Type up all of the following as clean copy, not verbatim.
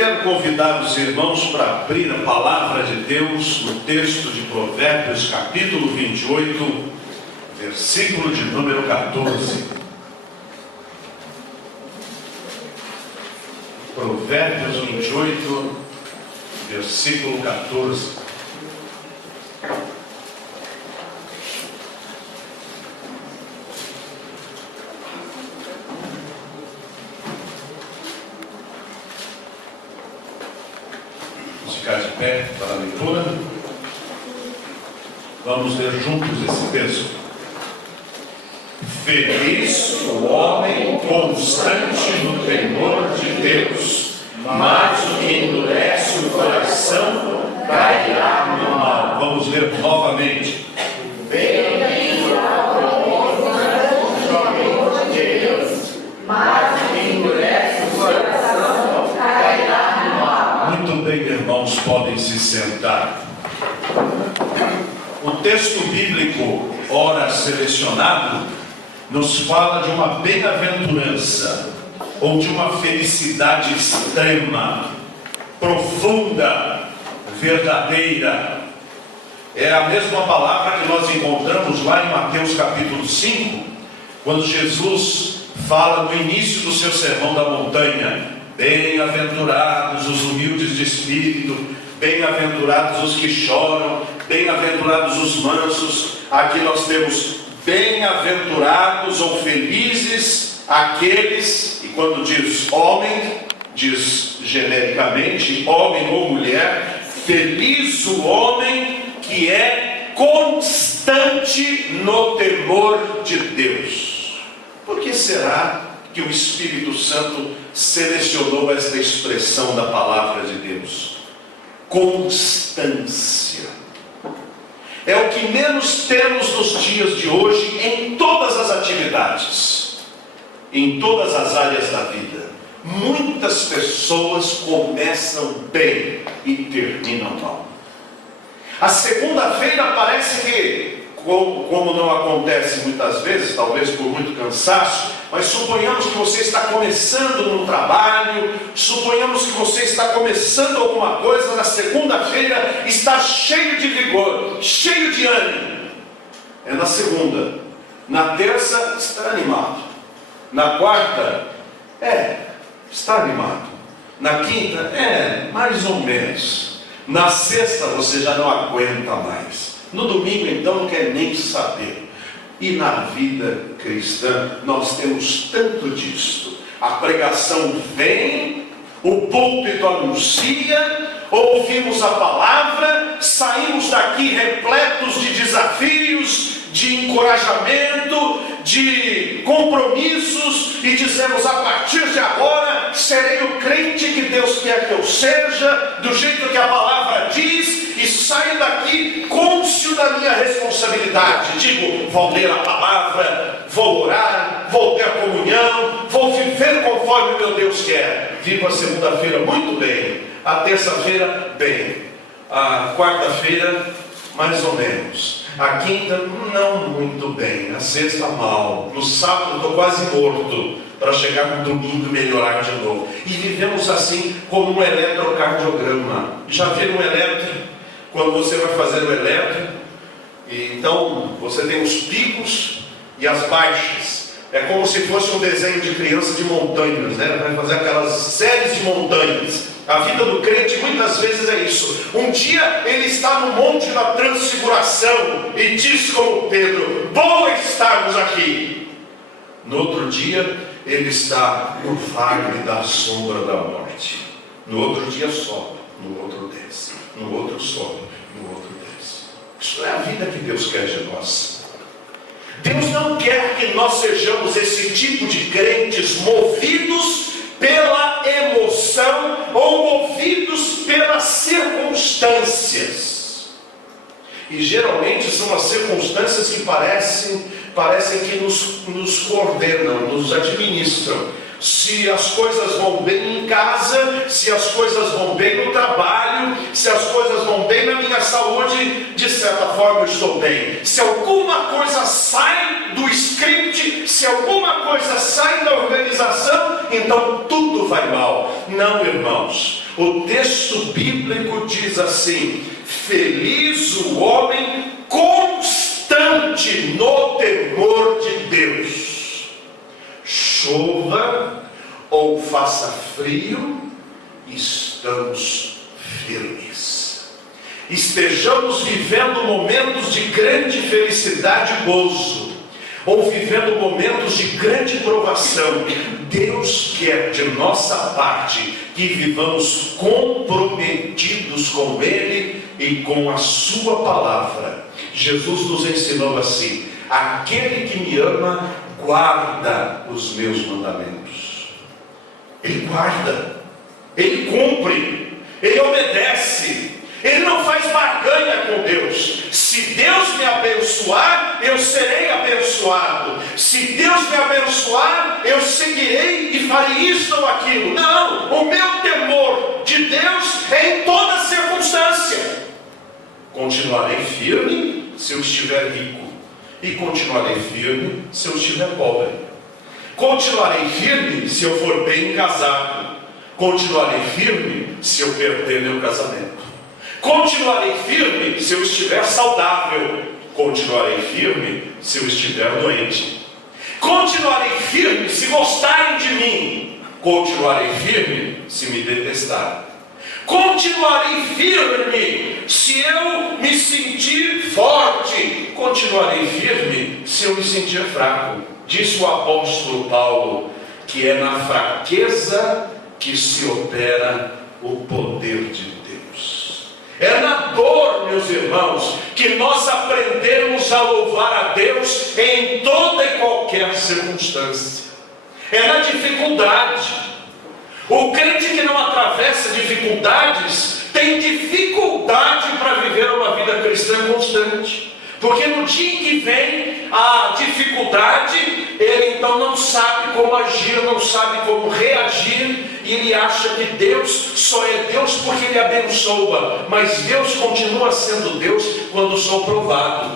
quero convidar os irmãos para abrir a palavra de Deus no texto de Provérbios, capítulo 28, versículo de número 14. Provérbios 28, versículo 14. Ficar de pé para a leitura. Vamos ler juntos esse texto. Feliz o homem constante no temor de Deus, mas o que endurece o coração cairá no mal. Vamos ler novamente. Feliz o homem constante no temor de Deus, mas o que endurece o coração cairá no mal. Muito bem, irmãos, podem se sentar. O texto bíblico, ora selecionado, nos fala de uma bem-aventurança, ou de uma felicidade extrema, profunda, verdadeira. É a mesma palavra que nós encontramos lá em Mateus capítulo 5, quando Jesus fala no início do seu sermão da montanha: bem-aventurados os humildes de espírito, bem-aventurados os que choram, bem-aventurados os mansos. Aqui nós temos bem-aventurados ou felizes aqueles, e quando diz homem, diz genericamente homem ou mulher. Feliz o homem que é constante no temor de Deus. Por que será que o Espírito Santo selecionou esta expressão da palavra de Deus? Constância. É o que menos temos nos dias de hoje em todas as atividades, em todas as áreas da vida. Muitas pessoas começam bem e terminam mal. A segunda-feira parece que, como não acontece muitas vezes, talvez por muito cansaço, mas suponhamos que você está começando no trabalho, suponhamos que você está começando alguma coisa, na segunda-feira está cheio de vigor, cheio de ânimo. É na segunda. Na terça está animado. Na quarta, está animado. Na quinta, mais ou menos. Na sexta você já não aguenta mais. No domingo então não quer nem saber. E na vida cristã nós temos tanto disto. A pregação vem, o púlpito anuncia, ouvimos a palavra, saímos daqui repletos de desafios, de encorajamento, de compromissos, e dizemos: a partir de agora serei o crente que Deus quer que eu seja, do jeito que a palavra diz, e saio daqui cônscio da minha responsabilidade. Digo: vou ler a palavra, vou orar, vou ter comunhão, vou viver conforme meu Deus quer. Vivo a segunda-feira muito bem, a terça-feira bem, a quarta-feira mais ou menos, a quinta não muito bem, a sexta mal, no sábado estou quase morto, para chegar no domingo e melhorar de novo. E vivemos assim como um eletrocardiograma. Já viram um eletro? Quando você vai fazer o eletro, então você tem os picos e as baixas. É como se fosse um desenho de criança de montanhas, né? Vai fazer aquelas séries de montanhas. A vida do crente muitas vezes é isso. Um dia ele está no monte da transfiguração e diz como Pedro: bom estarmos aqui. No outro dia ele está no vale da sombra da morte. No outro dia sobe, no outro desce, no outro sobe, no outro desce. Isso é a vida que Deus quer de nós. Deus não quer que nós sejamos esse tipo de crentes movidos pela emoção ou movidos pelas circunstâncias. E geralmente são as circunstâncias que parecem que nos coordenam, nos administram. Se as coisas vão bem em casa, se as coisas vão bem no trabalho, se as coisas vão bem na minha saúde, de certa forma eu estou bem. Se alguma coisa sai do script, se alguma coisa sai da organização, então tudo vai mal. Não, irmãos. O texto bíblico diz assim: feliz o homem constante no temor de Deus. Chova ou faça frio, estamos firmes. Estejamos vivendo momentos de grande felicidade e gozo, ou vivendo momentos de grande provação, Deus quer de nossa parte que vivamos comprometidos com Ele e com a sua palavra. Jesus nos ensinou assim: aquele que me ama guarda os meus mandamentos. Ele guarda, ele cumpre, ele obedece, ele não faz barganha com Deus. Se Deus me abençoar, eu serei abençoado. Se Deus me abençoar, eu seguirei e farei isso ou aquilo. Não, o meu temor de Deus é em toda circunstância. Continuarei firme se eu estiver rico, e continuarei firme se eu estiver pobre. Continuarei firme se eu for bem casado. Continuarei firme se eu perder meu casamento. Continuarei firme se eu estiver saudável. Continuarei firme se eu estiver doente. Continuarei firme se gostarem de mim. Continuarei firme se me detestarem. Continuarei firme se eu me sentir forte. Continuarei firme se eu me sentir fraco. Disse o apóstolo Paulo que é na fraqueza que se opera o poder de Deus. É na dor, meus irmãos, que nós aprendemos a louvar a Deus em toda e qualquer circunstância. É na dificuldade. O crente que não atravessa dificuldades tem dificuldade para viver uma vida cristã constante. Porque no dia em que vem a dificuldade, ele então não sabe como agir, não sabe como reagir, e ele acha que Deus só é Deus porque Ele abençoa, mas Deus continua sendo Deus quando sou provado.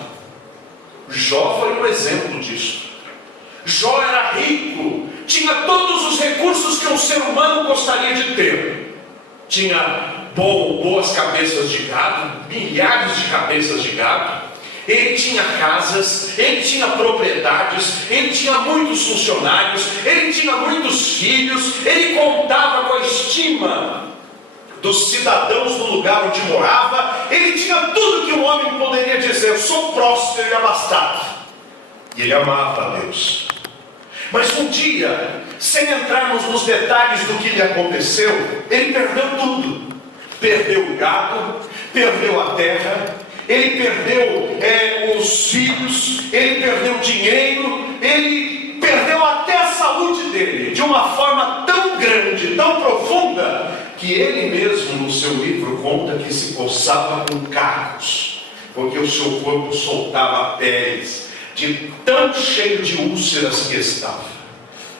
Jó foi um exemplo disso. Jó era rico, tinha todos os recursos que um ser humano gostaria de ter. Tinha boas cabeças de gado, milhares de cabeças de gado. Ele tinha casas, ele tinha propriedades, ele tinha muitos funcionários, ele tinha muitos filhos, ele contava com a estima dos cidadãos do lugar onde morava. Ele tinha tudo que um homem poderia dizer: eu sou próspero e abastado. E ele amava a Deus. Mas um dia, sem entrarmos nos detalhes do que lhe aconteceu, ele perdeu tudo. Perdeu o gado, perdeu a terra, ele perdeu os filhos, ele perdeu o dinheiro, ele perdeu até a saúde dele, de uma forma tão grande, tão profunda, que ele mesmo no seu livro conta que se coçava com cacos, porque o seu corpo soltava peles, de tão cheio de úlceras que estava.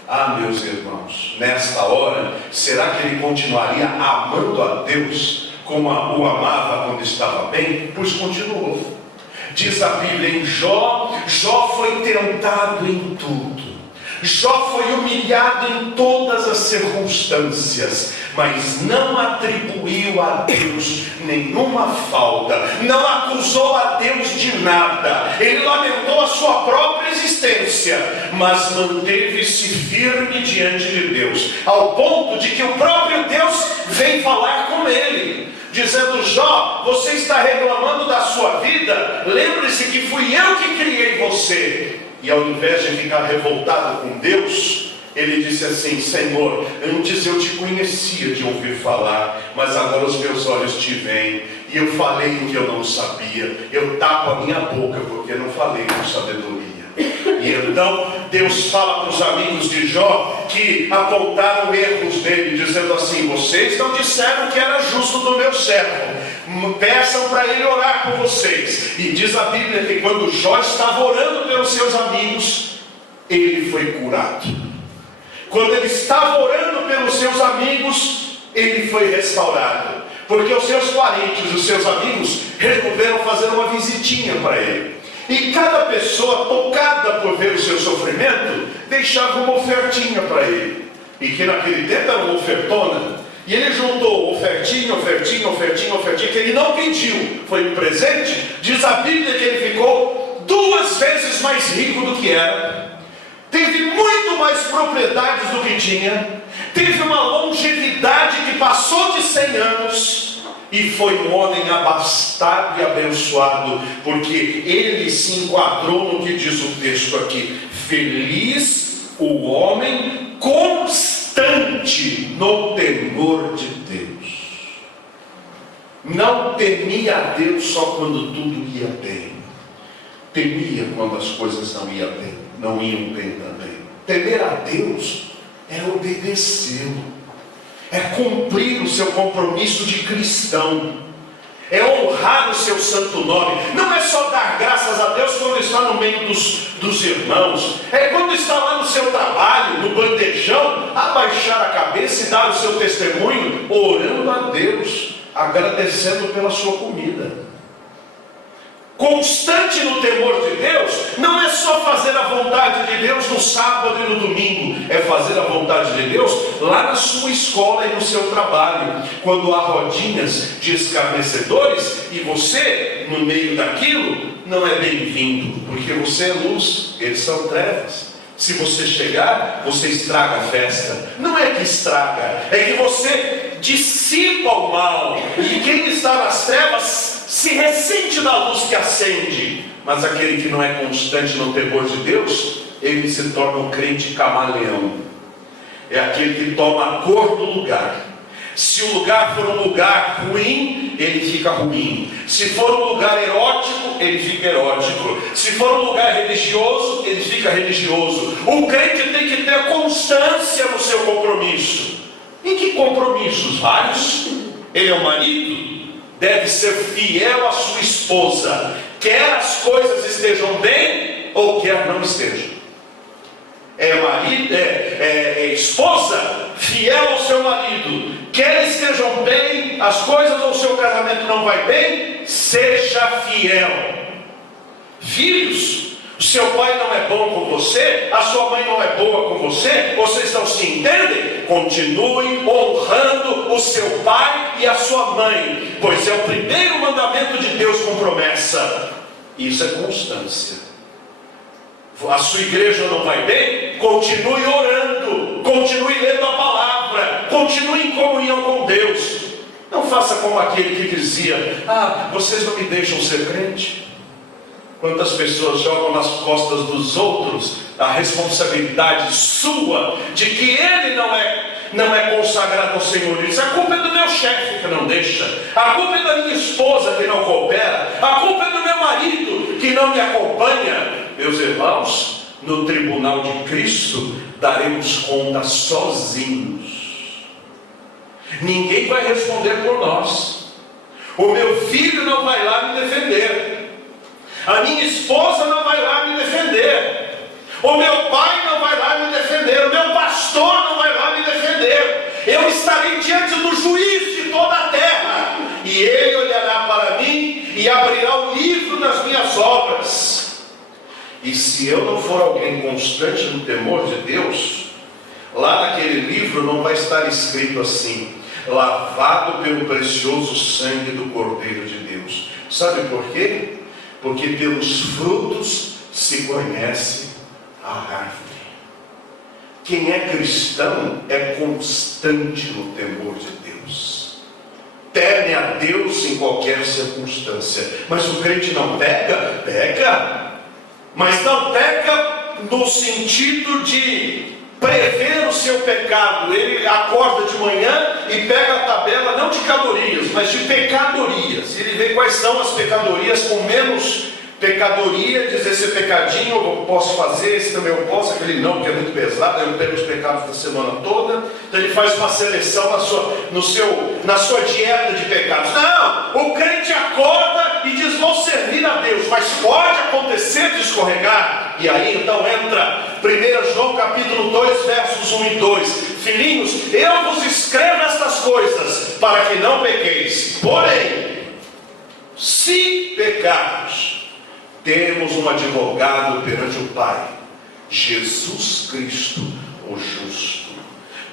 Ah, meus irmãos, nesta hora, será que ele continuaria amando a Deus como o amava quando estava bem? Pois continuou. Diz a Bíblia em Jó: Jó foi tentado em tudo, Jó foi humilhado em todas as circunstâncias, mas não atribuiu a Deus nenhuma falta, não acusou a Deus de nada. Ele lamentou a sua própria existência, mas manteve-se firme diante de Deus, ao ponto de que o próprio Deus vem falar com ele, dizendo: Jó, você está reclamando da sua vida? Lembre-se que fui eu que criei você. E ao invés de ficar revoltado com Deus, ele disse assim: Senhor, antes eu te conhecia de ouvir falar, mas agora os meus olhos te veem, e eu falei o que eu não sabia. Eu tapo a minha boca porque não falei com sabedoria. E então Deus fala para os amigos de Jó, que apontaram erros dele, dizendo assim: vocês não disseram que era justo do meu servo, peçam para ele orar por vocês. E diz a Bíblia que quando Jó estava orando pelos seus amigos, ele foi curado. Quando ele estava orando pelos seus amigos, ele foi restaurado, porque os seus parentes, os seus amigos resolveram fazer uma visitinha para ele. E cada pessoa, tocada por ver o seu sofrimento, deixava uma ofertinha para ele. E que naquele tempo era uma ofertona. E ele juntou ofertinha, que ele não pediu, foi um presente. Diz a Bíblia que ele ficou 2 vezes mais rico do que era, teve muito mais propriedades do que tinha, teve uma longevidade que passou de 100 anos, e foi um homem abastado e abençoado, porque ele se enquadrou no que diz o texto aqui: feliz o homem constante no temor de Deus. Não temia a Deus só quando tudo ia bem, temia quando as coisas não iam bem também. Temer a Deus é obedecê-lo, é cumprir o seu compromisso de cristão, é honrar o seu santo nome. Não é só dar graças a Deus quando está no meio dos irmãos, é quando está lá no seu trabalho, no bandejão, abaixar a cabeça e dar o seu testemunho, orando a Deus, agradecendo pela sua comida. Constante no temor de Deus não é só fazer a vontade de Deus no sábado e no domingo, é fazer a vontade de Deus lá na sua escola e no seu trabalho, quando há rodinhas de escarnecedores e você, no meio daquilo, não é bem-vindo, porque você é luz, eles são trevas. Se você chegar, você estraga a festa. Não é que estraga, é que você dissipa o mal, e quem está nas trevas se ressente da luz que acende. Mas aquele que não é constante no temor de Deus, ele se torna um crente camaleão. É aquele que toma a cor do lugar. Se o lugar for um lugar ruim, ele fica ruim. Se for um lugar erótico, ele fica erótico. Se for um lugar religioso, ele fica religioso. O crente tem que ter constância no seu compromisso. Em que compromissos? Vários. Ele é o marido, deve ser fiel à sua esposa, quer as coisas estejam bem ou quer não estejam. É esposa fiel ao seu marido, quer estejam bem as coisas ou o seu casamento não vai bem, seja fiel. Filhos, o seu pai não é bom com você, a sua mãe não é boa com você, vocês não se entendem? Continue honrando o seu pai e a sua mãe, pois é o primeiro mandamento de Deus com promessa. Isso é constância. A sua igreja não vai bem? Continue orando, continue lendo a palavra, continue em comunhão com Deus. Não faça como aquele que dizia: vocês não me deixam ser crente. Quantas pessoas jogam nas costas dos outros a responsabilidade sua de que ele não é consagrado ao Senhor. Ele diz: a culpa é do meu chefe que não deixa, a culpa é da minha esposa que não coopera, a culpa é do meu marido que não me acompanha. Meus irmãos, no tribunal de Cristo daremos conta sozinhos. Ninguém vai responder por nós. O meu filho não vai lá me defender, a minha esposa não vai lá me defender, o meu pai não vai lá me defender, o meu pastor não vai lá me defender. Eu estarei diante do juiz de toda a terra, e ele olhará para mim e abrirá o livro das minhas obras. E se eu não for alguém constante no temor de Deus, lá naquele livro não vai estar escrito assim: lavado pelo precioso sangue do Cordeiro de Deus. Sabe por quê? Porque pelos frutos se conhece a árvore. Quem é cristão é constante no temor de Deus, teme a Deus em qualquer circunstância. Mas o crente não peca? Peca, mas não peca no sentido de prever o seu pecado. Ele acorda de manhã e pega a tabela, não de calorias, mas de pecadorias. Ele vê quais são as pecadorias com menos pecadoria, diz: esse pecadinho eu posso fazer, esse também eu posso, aquele não, porque é muito pesado, eu pego os pecados da semana toda. Então ele faz uma seleção na sua dieta de pecados. Não, o crente acorda e diz: vou servir a Deus, mas pode acontecer de escorregar. E aí então entra 1 João capítulo 2, versos 1 e 2. Filhinhos, eu vos escrevo estas coisas para que não pequeis. Porém, se pecarmos, temos um advogado perante o Pai, Jesus Cristo, o justo.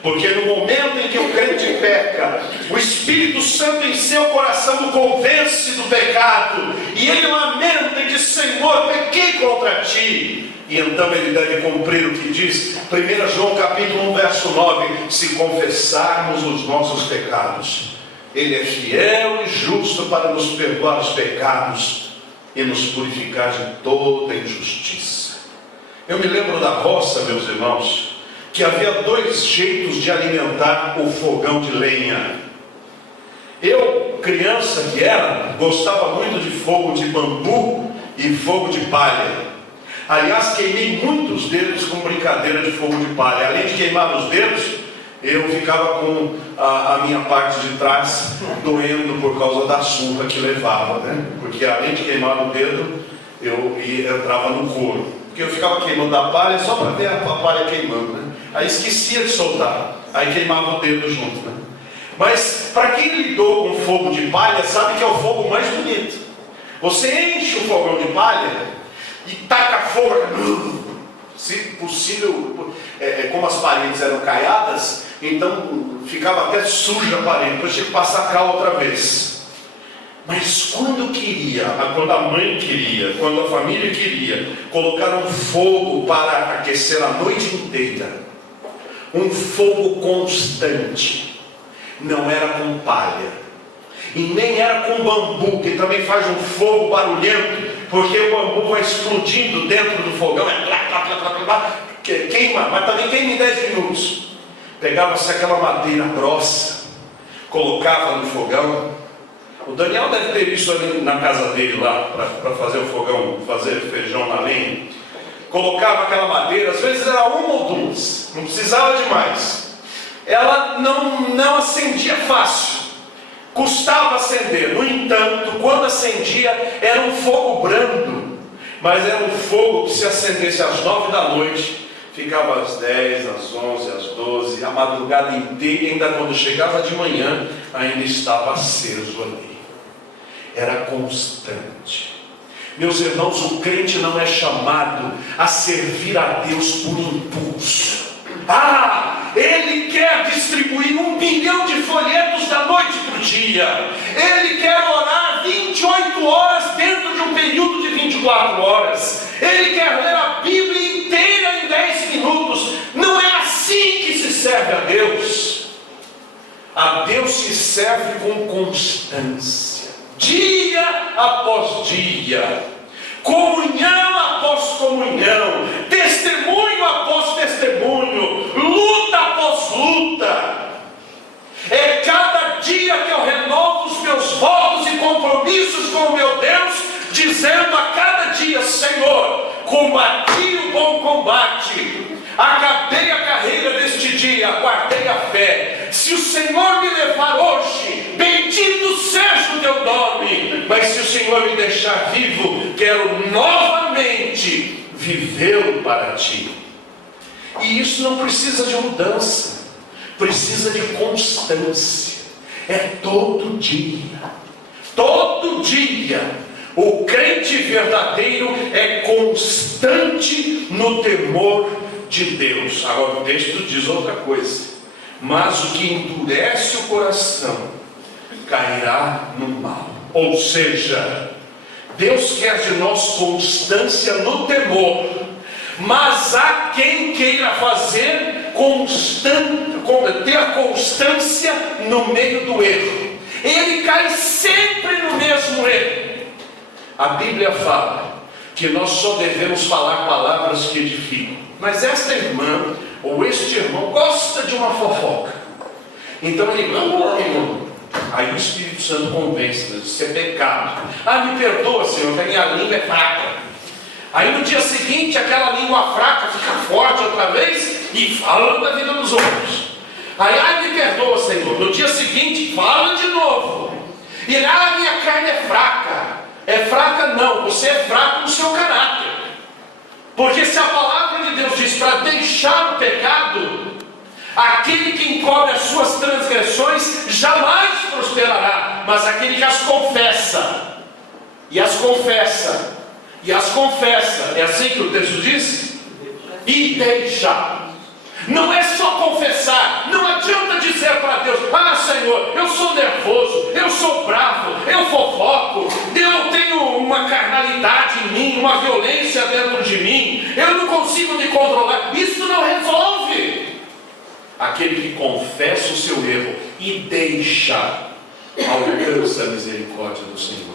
Porque no momento em que o crente peca, o Espírito Santo em seu coração o convence do pecado, e ele lamenta e diz: Senhor, pequei contra ti. E então ele deve cumprir o que diz 1 João capítulo 1 verso 9: se confessarmos os nossos pecados, ele é fiel e justo para nos perdoar os pecados e nos purificar de toda injustiça. Eu me lembro da roça, meus irmãos, que havia 2 jeitos de alimentar o fogão de lenha. Eu, criança que era, gostava muito de fogo de bambu e fogo de palha. Aliás, queimei muitos dedos com brincadeira de fogo de palha. Além de queimar os dedos, eu ficava com a minha parte de trás doendo por causa da surra que levava, né? Porque além de queimar o dedo, eu entrava no couro. Porque eu ficava queimando a palha só para ver a palha queimando, né? Aí esquecia de soltar, aí queimava o dedo junto, né? Mas para quem lidou com fogo de palha, sabe que é o fogo mais bonito. Você enche o fogão de palha e taca fogo, se possível, como as paredes eram caiadas, então ficava até suja a parede, depois tinha que passar cal outra vez. Mas quando a mãe queria, quando a família queria colocar um fogo para aquecer a noite inteira, um fogo constante, não era com palha, e nem era com bambu, que também faz um fogo barulhento, porque o bambu vai explodindo dentro do fogão, queima, mas também queima em 10 minutos. Pegava-se aquela madeira grossa, colocava no fogão. O Daniel deve ter isso ali na casa dele lá, para fazer o fogão, fazer feijão na lenha. Colocava aquela madeira, às vezes era 1 ou 2, não precisava de mais. Ela não acendia fácil, custava acender. No entanto, quando acendia, era um fogo brando, mas era um fogo que, se acendesse às 9 da noite, ficava às 10, às 11, às 12, a madrugada inteira, e ainda quando chegava de manhã, ainda estava aceso ali. Era constante. Meus irmãos, o crente não é chamado a servir a Deus por impulso. Ele quer distribuir 1 bilhão de folhetos da noite para o dia. Ele quer orar 28 horas dentro de um período de 24 horas. Ele quer ler a Bíblia inteira em 10 minutos. Não é assim que se serve a Deus. A Deus se serve com constância, dia após dia, comunhão após comunhão, testemunho após testemunho, luta após luta. É cada dia que eu renovo os meus votos e compromissos com o meu Deus, dizendo a cada dia: Senhor, combati o bom combate, acabei a carreira deste dia, guardei a fé. Se o Senhor me levar hoje, bendito seja o teu nome. Mas se o Senhor me deixar vivo, quero novamente vivê-lo para ti. E isso não precisa de mudança, precisa de constância. É todo dia. Todo dia. O crente verdadeiro é constante no temor de Deus. Agora o texto diz outra coisa: mas o que endurece o coração cairá no mal. Ou seja, Deus quer de nós constância no temor, mas há quem queira ter constância no meio do erro. Ele cai sempre no mesmo erro. A Bíblia fala que nós só devemos falar palavras que edificam. Mas esta irmã ou este irmão gosta de uma fofoca. Então ele irmão. Aí o Espírito Santo convence: isso é pecado. Me perdoa, Senhor, que a minha língua é fraca. Aí no dia seguinte, aquela língua fraca fica forte outra vez e fala da vida dos outros. Aí, me perdoa, Senhor. No dia seguinte, fala de novo. E minha carne é fraca. É fraca não, você é fraco no seu caráter. Porque se a palavra de Deus diz para deixar o pecado, aquele que encobre as suas transgressões jamais prosperará, mas aquele que as confessa, e as confessa, e as confessa, é assim que o texto diz? E deixa. Não é só confessar, não adianta dizer para Deus: ah, Senhor, eu sou nervoso, eu sou bravo, eu fofoco, eu tenho uma carnalidade em mim, uma violência dentro de mim, eu não consigo me controlar. Isso não resolve. Aquele que confessa o seu erro e deixa, alcança a misericórdia do Senhor.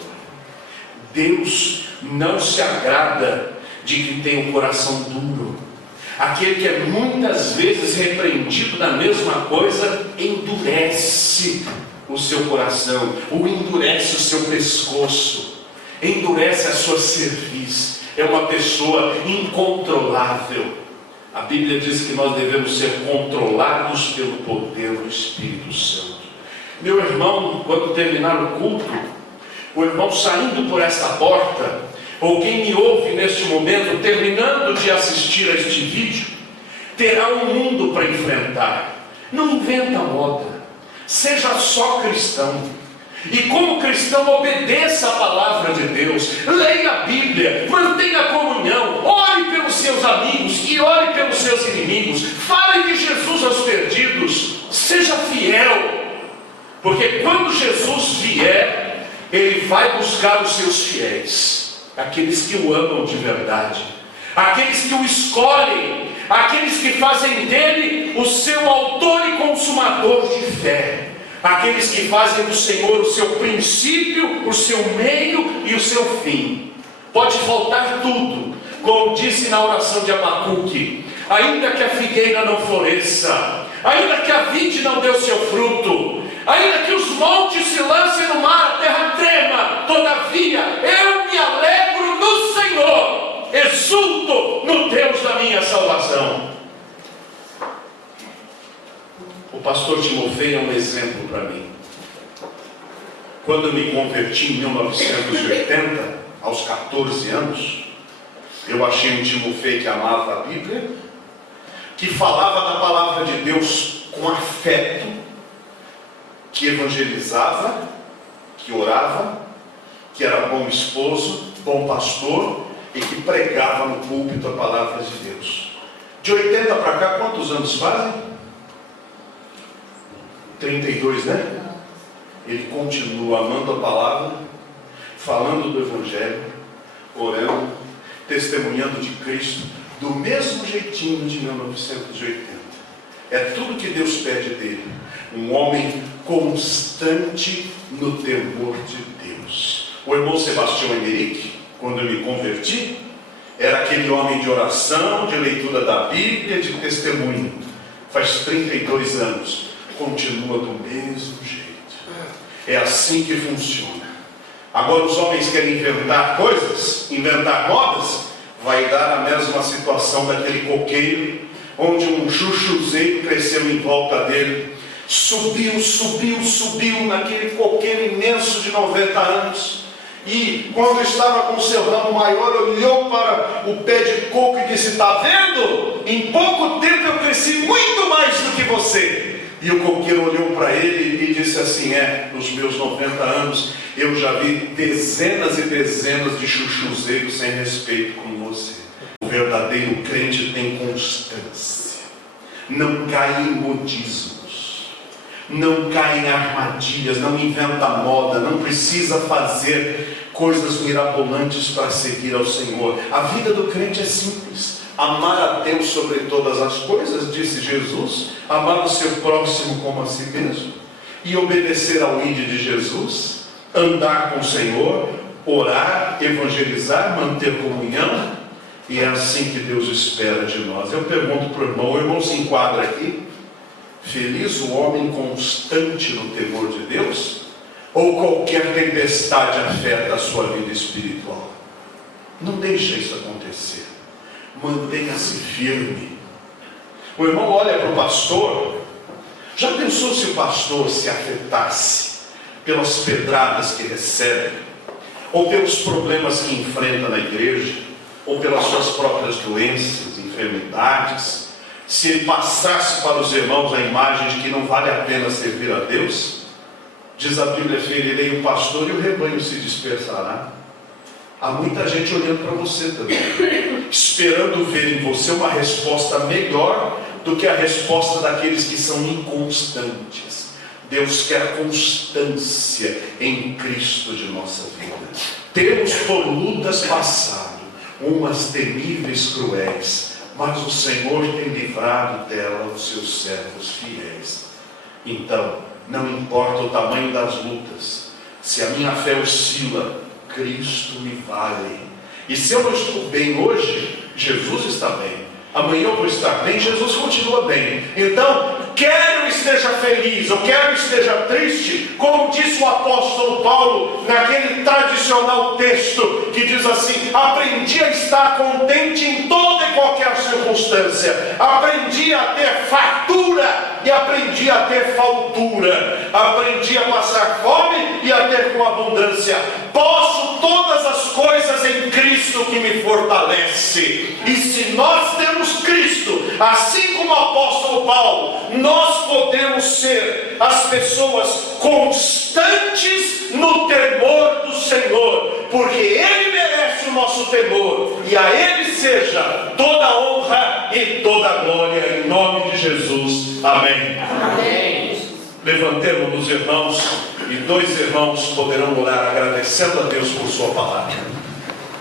Deus não se agrada de quem tem um coração duro. Aquele que é muitas vezes repreendido da mesma coisa, endurece o seu coração, ou endurece o seu pescoço, endurece a sua cerviz. É uma pessoa incontrolável. A Bíblia diz que nós devemos ser controlados pelo poder do Espírito Santo. Meu irmão, quando terminar o culto, o irmão saindo por esta porta, ou quem me ouve neste momento, terminando de assistir a este vídeo, terá um mundo para enfrentar. Não inventa moda, seja só cristão. E como cristão, obedeça a palavra de Deus, leia a Bíblia, mantenha a comunhão, ore pelos seus amigos e ore pelos seus inimigos, fale de Jesus aos perdidos, seja fiel, porque quando Jesus vier, Ele vai buscar os seus fiéis, aqueles que o amam de verdade, aqueles que o escolhem, aqueles que fazem dele o seu autor e consumador de fé, aqueles que fazem do Senhor o seu princípio, o seu meio e o seu fim. Pode faltar tudo, como disse na oração de Abacuque: ainda que a figueira não floresça, ainda que a vide não dê o seu fruto, ainda que os montes se lancem no mar, a terra trema, todavia eu me alegro no Senhor, exulto no Deus da minha salvação. O pastor Timofeio é um exemplo para mim. Quando eu me converti em 1980, aos 14 anos, eu achei um Timofeio que amava a Bíblia, que falava da palavra de Deus com afeto, que evangelizava, que orava, que era bom esposo, bom pastor e que pregava no púlpito a palavra de Deus. De 80 para cá, quantos anos fazem? 32, né? Ele continua amando a palavra, falando do Evangelho, orando, testemunhando de Cristo, do mesmo jeitinho de 1980. É tudo que Deus pede dele. Um homem constante no temor de Deus. O irmão Sebastião Emerick, quando eu me converti, era aquele homem de oração, de leitura da Bíblia, de testemunho. Faz 32 anos. Continua do mesmo jeito. É assim que funciona. Agora os homens querem inventar coisas, inventar modas, vai dar a mesma situação daquele coqueiro, onde um chuchuzeiro cresceu em volta dele, subiu naquele coqueiro imenso de 90 anos, e quando estava com seu ramo maior, olhou para o pé de coco e disse: está vendo? Em pouco tempo eu cresci muito mais do que você. E o coqueiro olhou para ele e disse assim: nos meus 90 anos eu já vi dezenas e dezenas de chuchuzeiros sem respeito como você. O verdadeiro crente tem constância, não cai em modismos, não cai em armadilhas, não inventa moda, não precisa fazer coisas mirabolantes para seguir ao Senhor. A vida do crente é simples: amar a Deus sobre todas as coisas, disse Jesus, amar o seu próximo como a si mesmo, e obedecer ao ídolo de Jesus, andar com o Senhor, orar, evangelizar, manter comunhão, e é assim que Deus espera de nós. Eu pergunto para o irmão se enquadra aqui? Feliz o homem constante no temor de Deus, ou qualquer tempestade afeta a sua vida espiritual? Não deixe isso acontecer. Mantenha-se firme. O irmão olha para o pastor. Já pensou se o pastor se afetasse pelas pedradas que recebe, ou pelos problemas que enfrenta na igreja, ou pelas suas próprias doenças, enfermidades? Se ele passasse para os irmãos a imagem de que não vale a pena servir a Deus? Diz a Bíblia: ferirei o pastor e o rebanho se dispersará. Há muita gente olhando para você também, esperando ver em você uma resposta melhor do que a resposta daqueles que são inconstantes. Deus quer constância em Cristo de nossa vida. Temos por lutas passado, umas temíveis, cruéis, mas o Senhor tem livrado dela os seus servos fiéis. Então, não importa o tamanho das lutas, se a minha fé oscila, Cristo me vale. E se eu não estou bem hoje, Jesus está bem. Amanhã eu vou estar bem, Jesus continua bem. Então, quer eu esteja feliz, ou quer eu esteja triste, como disse o apóstolo Paulo, naquele tradicional texto, que diz assim: aprendi a estar contente em toda e qualquer circunstância, aprendi a ter fartura, e aprendi a ter faltura, aprendi a passar fome, e a ter com abundância. Posso todas as coisas em Cristo que me fortalece. E se nós temos Cristo, assim como o apóstolo Paulo, nós podemos ser as pessoas constantes no temor do Senhor, porque Ele merece o nosso temor, e a Ele seja toda a honra e toda a glória, em nome de Jesus, amém. Amém. Levantemos-nos, irmãos, e dois irmãos poderão orar agradecendo a Deus por sua palavra.